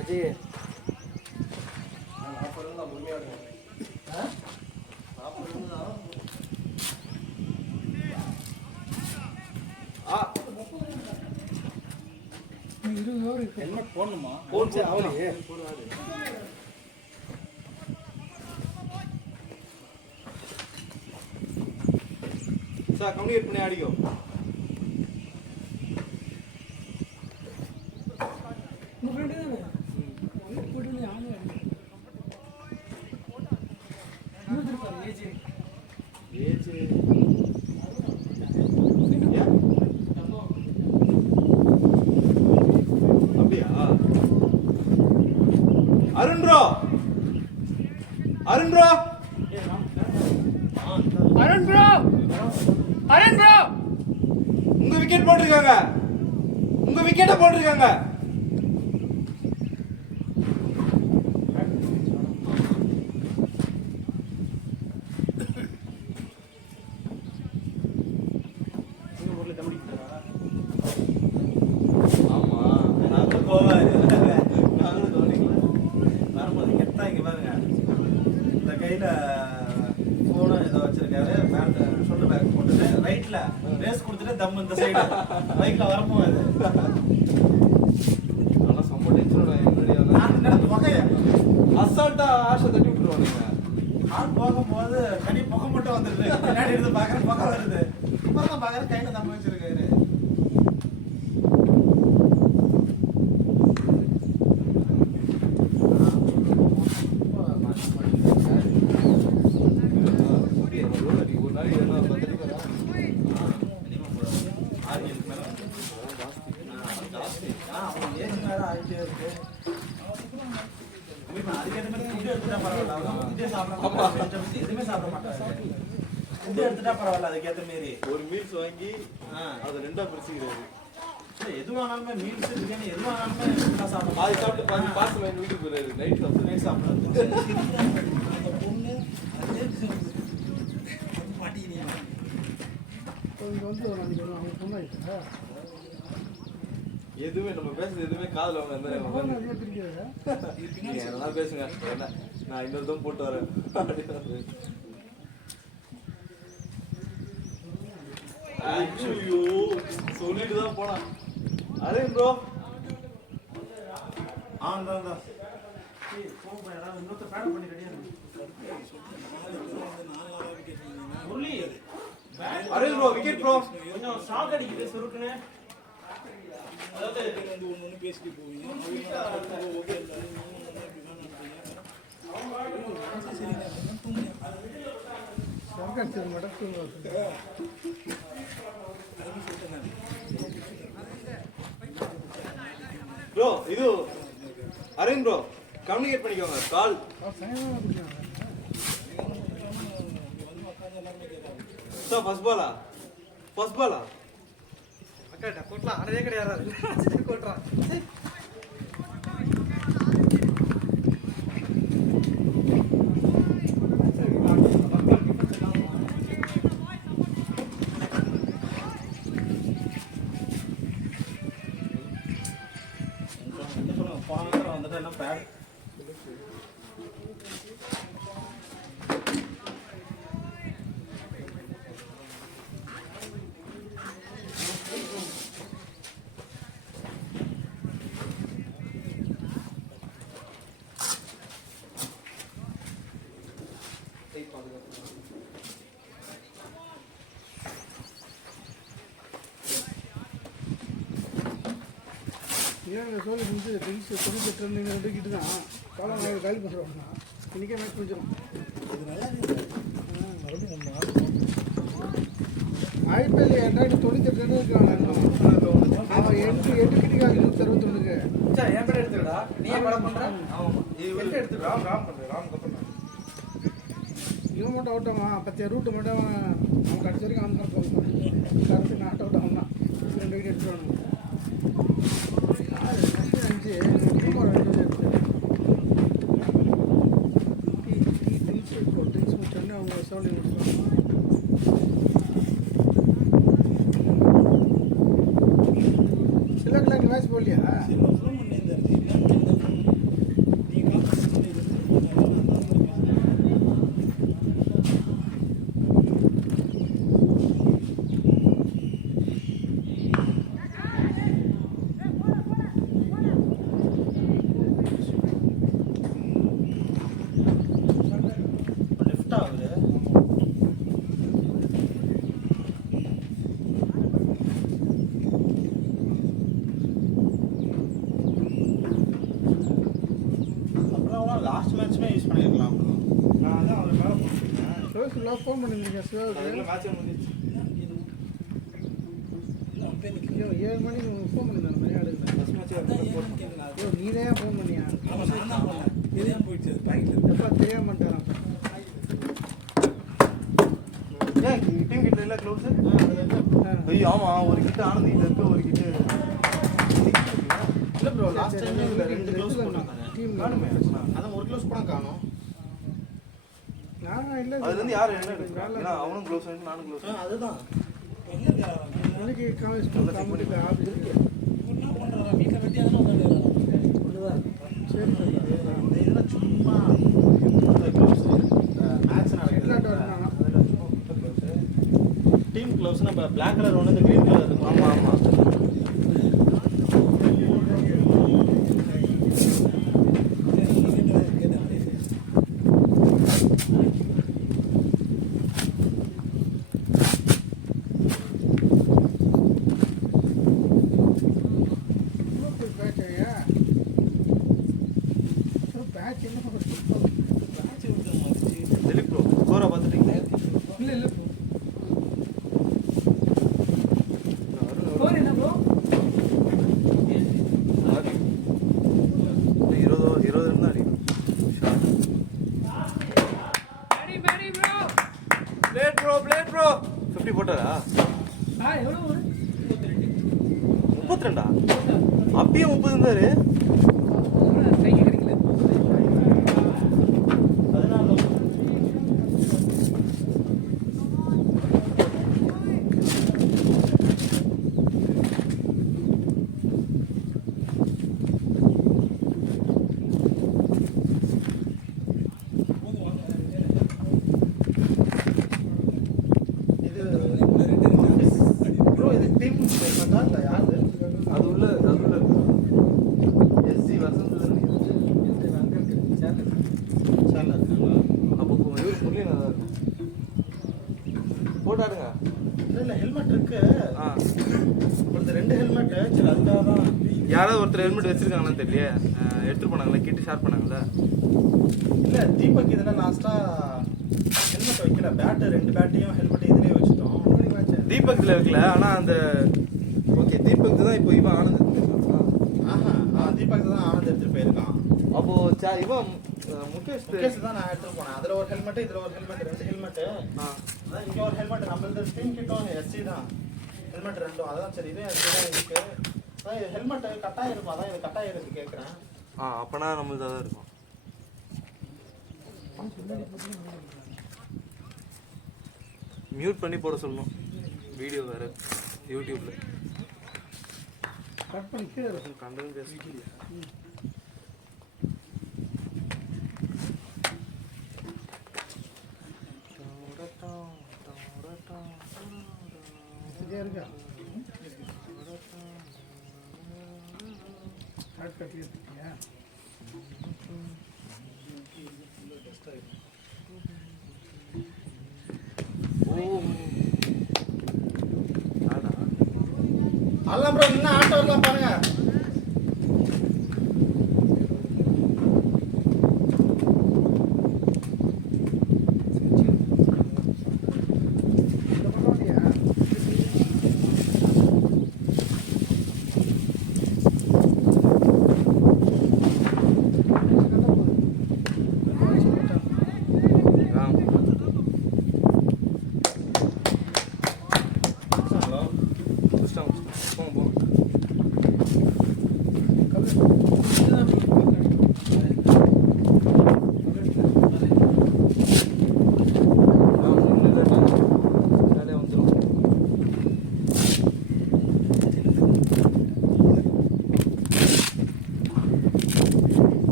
அஜய் ஹெல்மெட் போடணுமா? அவளையே போடுவாரு. சார் கம்யூனிகேட் பண்ணி ஆடிக்கோ. உங்க ஃப்ரெண்டு தானே போட்டு ஆளு ஏஜ் அப்படியா? Arun bro Arun bro Arun bro Arun bro உங்க விக்கெட் போட்டிருக்காங்க. உங்க விக்கெட்டை போட்டிருக்காங்க. ஆமா நாங்களும் போவாரு. நாங்களும் கவனிக்கலாம். வரும்போது கெட்டா இங்க பாருங்க இந்த கையில போன ஏதோ வச்சிருக்காரு. பேண்ட் ஷோல்டர் பேக் போட்டுட்டு ரைட்ல ரேஸ் கொடுத்துட்டு தம் இந்த சைடு பைக்ல வரப்போகுது. நல்லா செம்ம டென்ஷனோட நான் நடந்து வகைய அசால்ட்டா ஆஷை தட்டி விட்டுருவானுங்க. ஆள் போகும்போது கனி புகை மட்டும் வந்துருது. பின்னாடி இருந்து பாக்குறேன் புகை வருது. அப்புறம் பாக்குறேன் கையில தம் வச்சிருக்காரு. ஒரு நாளைக்கு என்ன 10 அடி வரா? அதுக்கேற்ற மாதிரி ஃபுட் எடுத்துட்டா பரவாயில்ல. ஃபுட்டே சாப்பிட மாட்டாங்க. எதுவுமே சாப்பிட மாட்டாங்க. ஃபுட் எடுத்துட்டா பரவாயில்ல. அதுக்கேற்ற மாரி ஒரு மீல்ஸ் வாங்கி அதை ரெண்டா பிரிச்சுக்கிறாரு. எது வேணாலுமே மீல்ஸ் பிரியாணி எது வேணாலுமே சாப்பிட பாதி சாப்பிட்டு பாதி பார்சல் வாங்கி வீட்டுக்கு போயிடுறாரு. நைட் சாப்பிட்டு நைட் சாப்பிடுறது. அந்த பொண்ணு மாட்டிக்கிறீங்க. இங்கே வந்து அவங்க பொண்ணாயிட்டா எதுவுமே நம்ம பேசுறது எதுவுமே காதுல அவங்க அந்த நிறைய பிரிக்கிறதா நீங்க எல்லாம் பேசுங்க. என்ன நான் இன்னொருத்தம் போட்டு வரேன் ஐயோ சொல்லிட்டு தான் போனான். அரே ப்ரோ ஆ Murali Aravind bro wicket bro. கொஞ்சம் ஷாக் அடிக்குது சுருக்குன்னு. அதாவது ஒன்று பேசிட்டு போவீங்க ப்ரோ இது அரவிந்த் ப்ரோ கம்யூனிகேட் பண்ணிக்கோங்க கால். சார் ஃபர்ஸ்ட் பாலா அக்கா போட்டலாம் ஆனதே கிடையாது போட்டுறான். வந்துட்டு எல்லாம் பேட் ஏன் சோழி வந்து ட்ரிங்க்ஸ் 98 ரன் எடுக்கிட்டு தான் காலம் காலி பண்ணுறோம்னா இன்றைக்கே மேட்ச் முடிஞ்சிடும். இது நல்லா இருக்குது. மறுபடியும் நம்ம ஐபிஎல் 98 ரன் இருக்கான். அவன் 8 கிட்டிக்காங்க 161க்கு. சார் என் பேர் எடுத்துக்கடா நீ ஏன் படம் பண்ற? இது எடுத்து ராம் பண்றேன் ராம் கப்பல். இவன் மட்டும் அவுட் ஆவான் 10 ரூட்டு மட்டும் அவன் கடைசி வரைக்கும் அவன் தான் போவான். கடைசி நாட் அவுட் ஆகும் தான் 2 விக்கெட் எடுத்துருவானுங்க. 5 ட்ரிங்க்ஸ் முடிச்சோடனே அவங்க சவுண்டி முடிச்சுருவாங்க. சிலக்கில் மேட்ச் போடலையா? ஃபோன் பண்ணியிருந்தாரு நீங்கள் லிஃப்ட் ஆகுது. அப்புறம் லாஸ்ட் மேட்ச்மே யூஸ் பண்ணியிருக்கலாம். நான் தான் அவர் மேலே போட்டுருக்கேன். சிவா ஃபோன் பண்ணியிருந்தீங்க சிவாவுக்கு. மேட்ச் முடிஞ்சிச்சு. ஐயோ 7 மணிக்கு ஃபோன் பண்ணியிருந்தாங்க நிறையா எடுக்கிறேன். ஃபர்ஸ்ட் மேட்ச் ஐயோ நீ தான் ஃபோன் பண்ணியா? எதையும் போயிடுச்சு பாக்கெட்டில் எப்போ தெரியாம பண்ணிட்டாரான். ஏன் டீம் கிட்ட இல்லை க்ளோஸ்? ஐயோ ஆமாம் ஒரு கிட்ட ஆனந்தியில் இருக்கு ஒரு கிட்ட இல்லை ப்ரோ லாஸ்ட் டைம் இதில் 2 க்ளோஸ் போட்டாங்க. டீம் காணுமே. அதான் ஒரு க்ளோஸ் கூட காணும். நான் இல்லை அதுல இருந்து யார் என்ன எடுக்கிறாங்க? ஏன்னா அவனும் க்ளோஸ் ஆயிட்டு நானும் க்ளோஸ். அதுதான் இன்னைக்கு காலேஜ் கம்ப்ளீட் ஆஃபீஸ் இருக்கு. என்ன பண்ணுறா வீட்டில் வெட்டியாக தான் வந்துடுறாங்க. சரி சரி இந்த இதெல்லாம் சும்மா க்ளோஸ் மேட்ச் நடக்குது. டீம் க்ளோஸ் நம்ம பிளாக் கலர் ஒன்று இந்த க்ரீன் கலர் இருக்கும். ஆமாம் ஆமாம். பேட்ச் என்ன திலீப் ப்ரோ ஸ்கோரை பார்த்துட்டீங்களா? இல்லை இல்லை பிளேட் ப்ரோ 50 போட்டாரா? 32 அப்பயே 30 இருந்தாரு. ப்ரோ இது டீம் பேமெண்ட்டா இல்லை யாரு? அது உள்ள இருக்கு. போட்டாடுங்க. இல்லை ஹெல்மெட் இருக்கு. ஆ ஒருத்தர் 2 ஹெல்மெட்டு. சரி அதுக்காக தான். யாராவது ஒருத்தர் ஹெல்மெட் வச்சிருக்காங்களான்னு தெரியல. எடுத்துட்டு போனாங்களா, கிட்ட ஷேர் பண்ணாங்களா? இல்லை தீபக் இதில் லாஸ்ட்டாக ஹெல்மெட் வைக்கல. பேட்டு 2 பேட்டையும் ஹெல்மெட் இதுலேயே வச்சுட்டோம். தீபக் இதில் வைக்கல. ஆனால் அந்த ஓகே தீபக் தான் இப்போ இவன் ஆனந்த். தீபக் தான் ஆனந்த் எடுத்துகிட்டு போயிருக்கான். அப்போ இவன் முகேஷ் தான் நான் எடுத்துகிட்டு போனேன். அதில் ஒரு ஹெல்மெட்டு, இதில் ஒரு ஹெல்மெட், 2 ஹெல்மெட்டு. அதான் இங்கே ஒரு ஹெல்மெட். நம்ம இந்த ஸ்க்ரீன் கிட்டும் எஸ்சி தான் ஹெல்மெட் 2. அதான் சரி இதே எஸ்சி தான் இருக்கு. அதான் இது ஹெல்மெட்டு கட்டாயம் இருக்கும். அதான் இது கட்டாயம் இருக்கு கேட்குறேன். அப்போனா நம்மளுக்கு தான் இருக்கும். மியூட் பண்ணி போட சொல்லணும். வீடியோ வேறு யூடியூப்பில் கட் பண்ணி கீழே கண்டனம் பேச சரியா இருக்கா? ஷார்ட் கட்லேயே இருக்கியா? அதெல்லாம் ப்ரோ இன்னும் ஆட்டோ வரலாம் பாருங்க.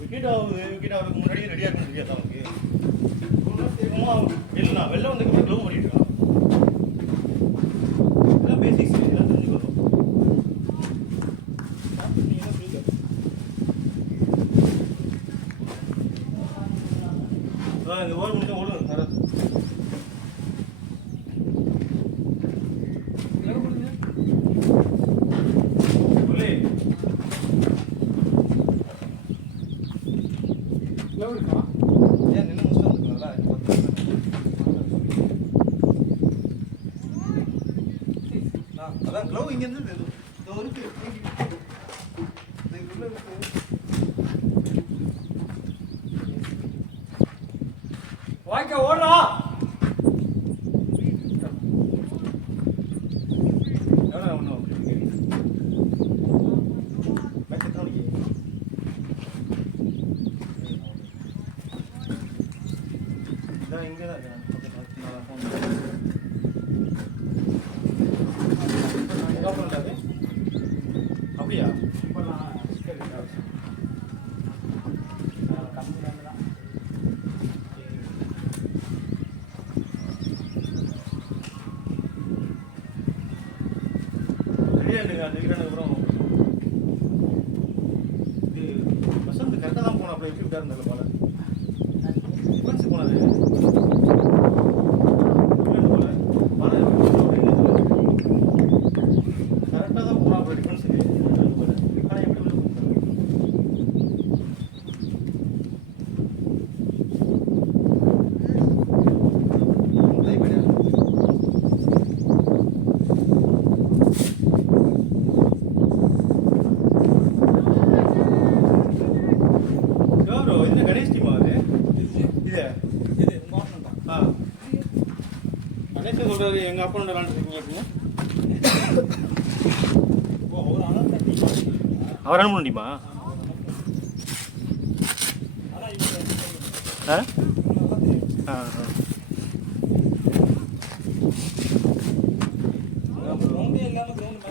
விக்கெட் ஆகுறதுக்கு முன்னாடியே ரெடியாக இருக்கணும் தெரியாதா அவனுக்கு? இல்லை நான் வெளில வந்து க்ளோவ் பண்ணிட்டு இருக்கான். இதெல்லாம் பேசிக்ஸ் இதெல்லாம் தெரிஞ்சுக்கணும். இந்த ஓவர் மட்டும் ஓடுங்க சார். அதான் க்ளோவ் இங்க இருந்து இதோ இருக்கு. வாங்க ஓடுறா. எவ்வளோ ஒன்றும் இதான் இங்கே தான் அப்படியா? அதுக்கப்புறம் இது வசந்த் கரெக்டாக தான் போனோம். அப்படி எப்படி இருந்தாலும் போல டிஃபென்ஸ் போனது போல கரெக்டாக தான் போனோம். அப்படி டிஃபென்ஸுக்கு ஆனால் எப்படி சொல்றாரு எங்க அப்பா விளாண்டுருக்கீங்க அவர் அனுப்ப முடியுமா?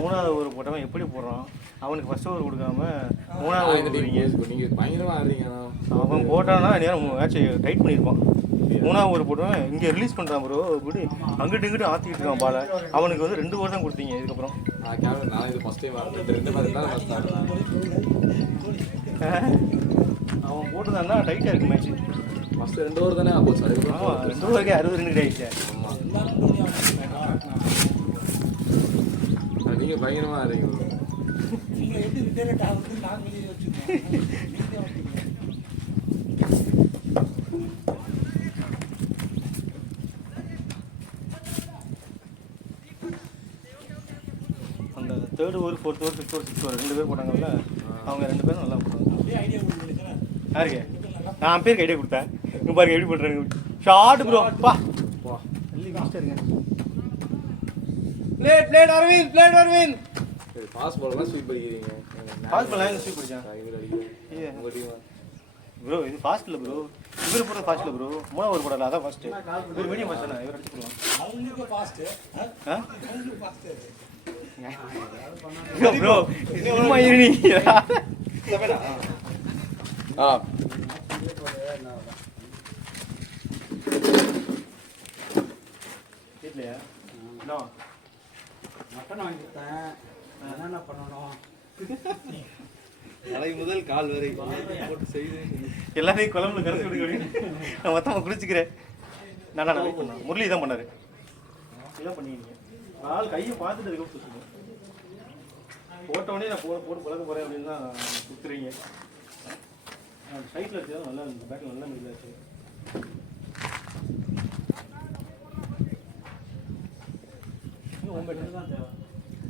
மூணாவது ஓவர் போட்டவன் எப்படி போடுறான்? அவனுக்கு ஃபர்ஸ்ட் ஓவர் கொடுக்காம மூணாவது ஓவர் நீங்கள் பயங்கரமாக ஆடுறீங்க. அவன் போட்டான்னா நேரம் மேட்ச் டைட் பண்ணியிருப்பான். மூணாவது ஓவர் போட்டுவேன் இங்கே ரிலீஸ் பண்ணுறான் ப்ரோ. இப்படி அங்கிட்டு இங்கிட்டு ஆற்றிக்கிட்டு இருக்கான் பாலை. அவனுக்கு வந்து 2 ஓவர் தான் கொடுத்தீங்க. இதுக்கப்புறம் நான் இது ஃபஸ்ட் டைம் ஆடுறேன். 2 மாதிரி தான் ஃபஸ்ட் ஆடுறேன். அவன் போட்டுதான்னா டைட்டாக இருக்குது மேட்ச். ஃபஸ்ட்டு 2 ஓவர் தானே போச்சு. ஆமாம் 2 ஓவருக்கே 60 ரன் ஆயிடுச்சு. நீங்கள் பயங்கரமாக ஆடுறீங்க. அந்த 3rd over 4th over 5th over 6th over 2 பேர் போட்டாங்கல்ல, அவங்க 2 பேரும் நல்லா போட்டாங்க. யாருக்கு? நான் அம்பேருக்கு ஐடியா கொடுத்தேன். இங்கே பாருங்க எப்படி பண்ணுறாங்க. ஷார்ட் ப்ரோ பா பிளேட் அரவிந்த் பாஸ் பால்லாம் ஸ்வீப் பண்ணிக்கிறீங்க. பாஸ் பண்ணலாம் ஸ்வீப் பண்ணிச்சான் ப்ரோ. இது ஃபாஸ்ட் இல்லை ப்ரோ. இவர் போடுறது ஃபாஸ்ட் இல்லை ப்ரோ. 3 ஓவர் போடல, அதான் ஃபாஸ்ட்டு. இவர் மீடியம் ஃபாஸ்ட் தானே, இவர் அடிச்சுக்கலாம். ப்ரோ சும்மா இருங்க. இல்லையா மட்டன் வாங்கிட்டேன். என்னென்ன பண்ணணும்? தலை முதல் கால் வரை போட்டு செய்து எல்லாரையும் குழம்புல கரைச்சி விடுங்க. நான் மொத்தமாக குளிச்சுக்கிறேன். நான் வெயிட் பண்ணேன். முரளி தான் பண்ணாரு. இதான் பண்ணிக்கிறீங்க. ஆள் கையை பார்த்துட்டு அதுக்கு சுற்றுங்க. போட்டவொடனே நான் போட்டு பழக்க போகிறேன் அப்படின்னு தான் சுற்றுறீங்க. சைட்டில் வச்சு நல்லா இருந்துச்சு. பேட்டில் நல்லா மிடிலாச்சு.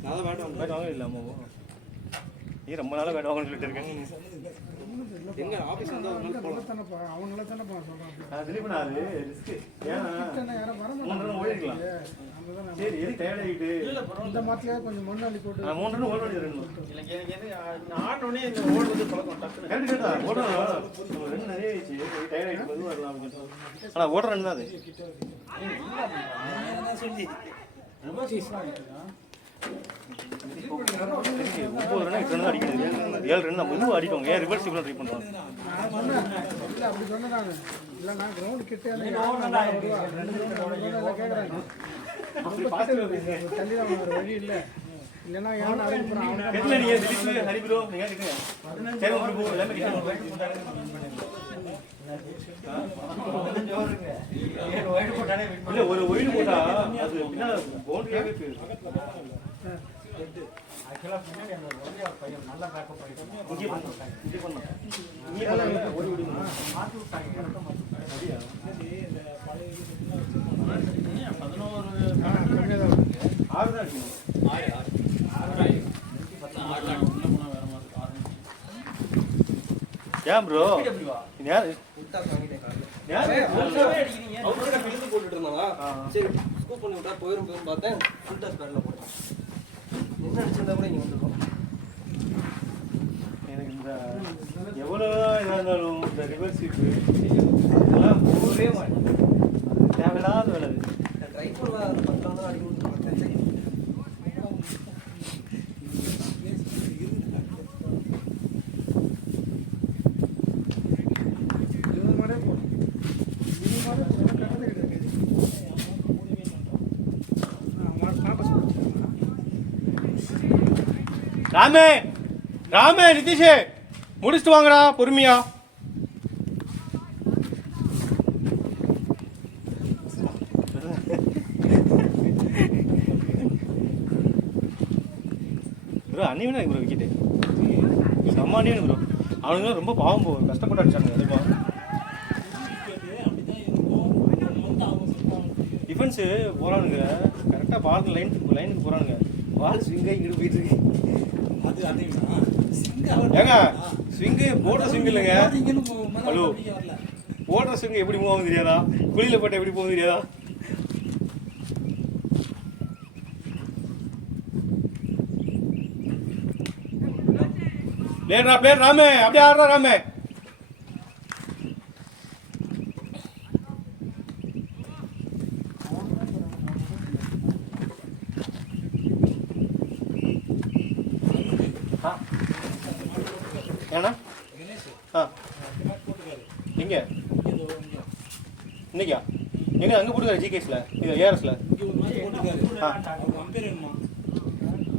நான் பேட் வாங்க இல்லை அம்மாவும். நீ ரொம்ப நாளாக பேட் வாங்கன்னு சொல்லிட்டு இருக்கேன். எங்க ஆஃபீஸ் வந்து ஒரு நாள் போகலாம். அவங்கள தானே சொல்கிறாங்க. அது திலீப் அது ரிஸ்க்கு. ஏன்னா 3 ரன் ஓடிக்கலாம். சரி எது டயர்டாகிட்டு இந்த மாத்தியாக கொஞ்சம் மண்ணாளி போட்டு 3 ரன் ஓட வேண்டியது. ஆடனே இந்த ஓடு வந்து பழக்கம் டக்குனு கரெக்ட் கேட்டா ஓடுறோம். 2 ரன் நிறைய ஆயிடுச்சு. டயர்டாகிட்டு வந்து வரலாம். ஆனால் ஓடுற ரன் தான் அது. சொல்லி ரொம்ப சீஸ்லாம் ஆகிட்டுருக்கான். 9 ரன் 8 ரன் அடிக்கிறது. 7 ரன் நம்ம இதுவும் அடிக்கோங்க. ஏன் ரிவர்ஸ் ட்ரை பண்ணுறோம்? நான் சொன்னேன் இல்லை அப்படி சொன்னேன். நான் இல்லை நான் கிரவுண்டு கிட்டே கேட்குறேன். தள்ளி தான் ஒரு வழி இல்லை. இல்லைன்னா ஏன் அனுப்புகிறான்? எதில் நீங்கள் திலீப் ஹரி ப்ரோ நீங்கள் இருக்குங்க. சரி ப்ரோ எல்லாமே இல்லை ஒரு ஒயிட் போட்டா அது பின்னால் பவுண்டரியாகவே போயிடும். ஏன் ப்ரோ போட்டுட்டு இருந்தானா சரி ஸ்கூப் பண்ணி விட்டா போயிரும் பார்த்தேன். ஃபுல் டாஸ் பேட்ல போட்டேன். என்ன அடிச்சிருந்தா கூட இங்கே வந்துருக்கோம். எனக்கு இந்த எவ்வளோ இதாக இருந்தாலும் இந்த ரிவர்ஸ் ஸ்வீப்பு அதெல்லாம் போகவே மாட்டேன். தேவையில்லாத வேலை. ட்ரை பண்ணலாம். 10 ரன் அடி கொடுத்து பார்த்தேன். ராமே நிதிஷே முடிச்சுட்டு வாங்கடா பொறுமையா. ப்ரோ அன்னிவனா ப்ரோ விக்கெட்டு செம்ம அன்னிவன் ப்ரோ. அவனுங்க ரொம்ப பாவம் போகும். கஷ்டப்பட்டு அடிச்சாங்க. அதுப்பா டிஃபென்ஸு போகிறானுங்க கரெக்டாக பால் லைனுக்கு போகிறானுங்க. பால் ஸ்விங்காக இங்கிட்டு போயிட்டு இருக்கு. ஏங்க ஸ்விங்கு போடுற ஸ்விங் இல்லைங்க. ஹலோ போடுற ஸ்விங்கு எப்படி மூவ் ஆகும் தெரியாதா? குழியில் போட்டால் எப்படி போகும் தெரியாதா? பிளேயர் ராமே அப்படியே ஆடுறா ராமே. ஏண்ணா எங்க இன்னைக்கா எங்க அங்கே போட்டுக்காரு ஜிகேஸில் இது ஏஆர்எஸில்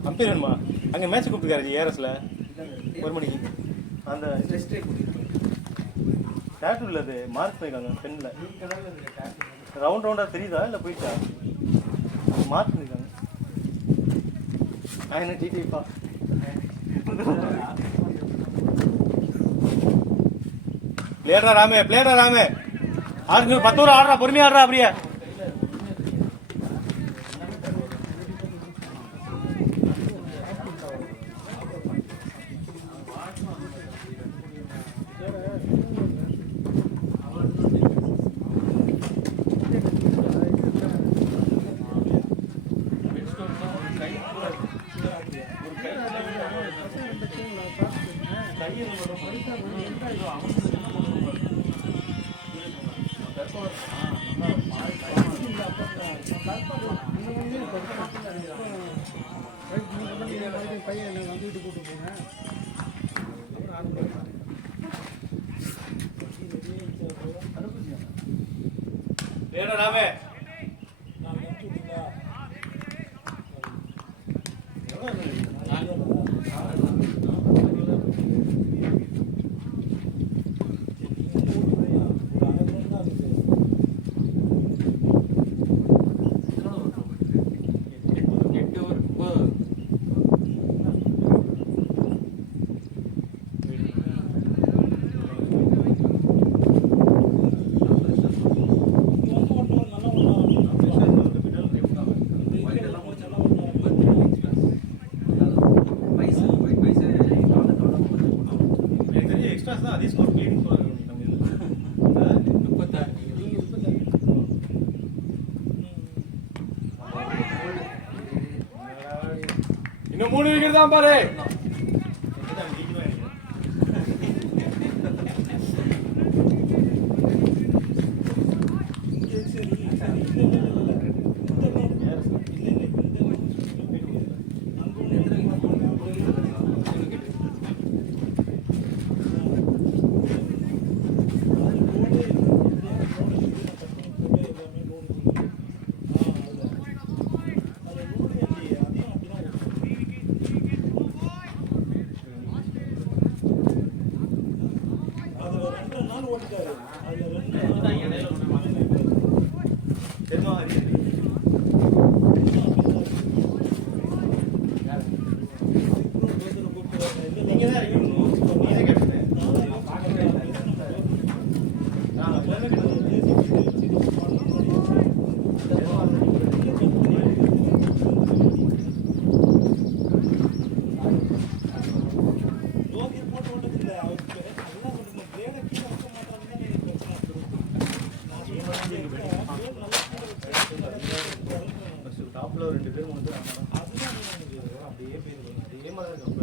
அம்பேர் வேணுமா அங்கே மேட்ச் கூப்பிட்டுருக்காரு ஏஆர்எஸில் 1 மணிக்கு அந்த டேட்டு இல்லை அது மார்க் பண்ணியிருக்காங்க பெண்ணில் ரவுண்டாக தெரியுதா இல்லை போயிட்டா மார்க் பண்ணியிருக்காங்க. என்ன டிடிப்பா பிளேயரா ராமே 10 ஓவர் ஆடுறா பொறுமையா ஆடுறா அப்படியே. பையன் என்ன வந்துட்டு கூட்டு போங்க. ராமே இன்னும் 3 விக்கெட் தான் பாரு. டாப்ல 2 பேர் 3 பேர் அப்படியே போயிருக்காங்க. அதே மாதிரி